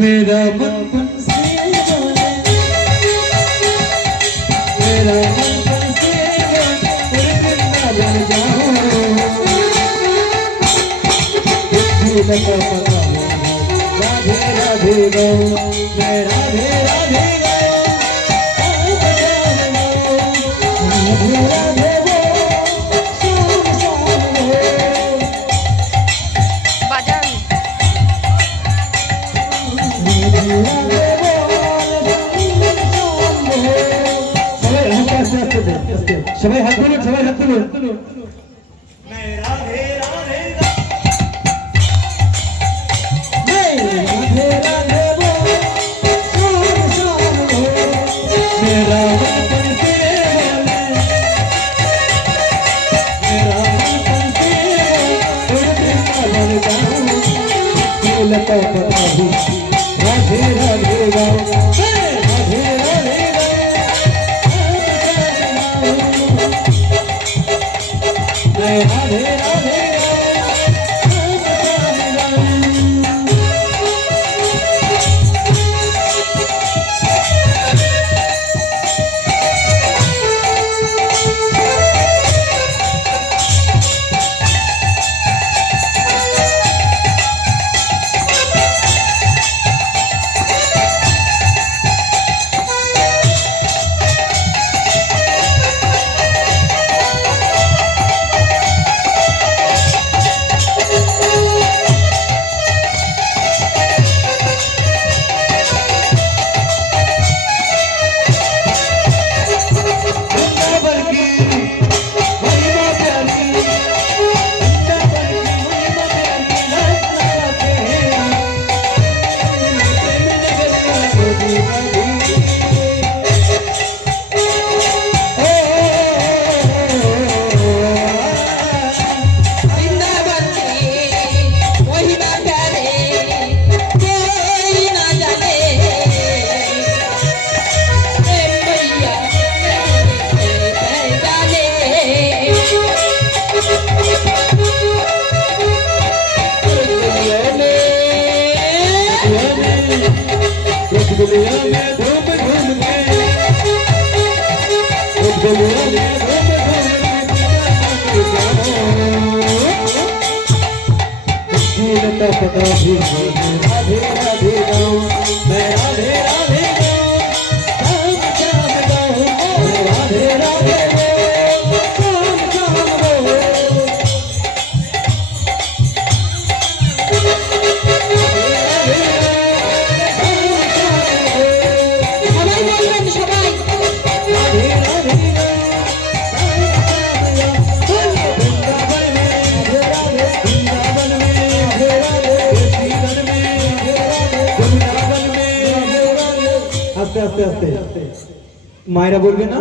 मेरा मन तुमसे बोले, मेरा मन तुमसे बोले, तेरे बिन ना बन जाऊं। लगा पता राधे राधे गाओ, मैं राधे राधे गाओ, राधे राधे সবাই হাত তুলুন, সবাই হাত তুলুন। राधे राधे गाओ, राधे राधे राधे राधे दुनिया में धूम धूम के, दुनिया में धूम धूम के तो पता भी राधे राधे गाओ, मैं राधे राधे गाओ, शाम शाम गाओ, राधे राधे शाम शाम गाओ। আস্তে আস্তে আস্তে মায়েরা বলবে না।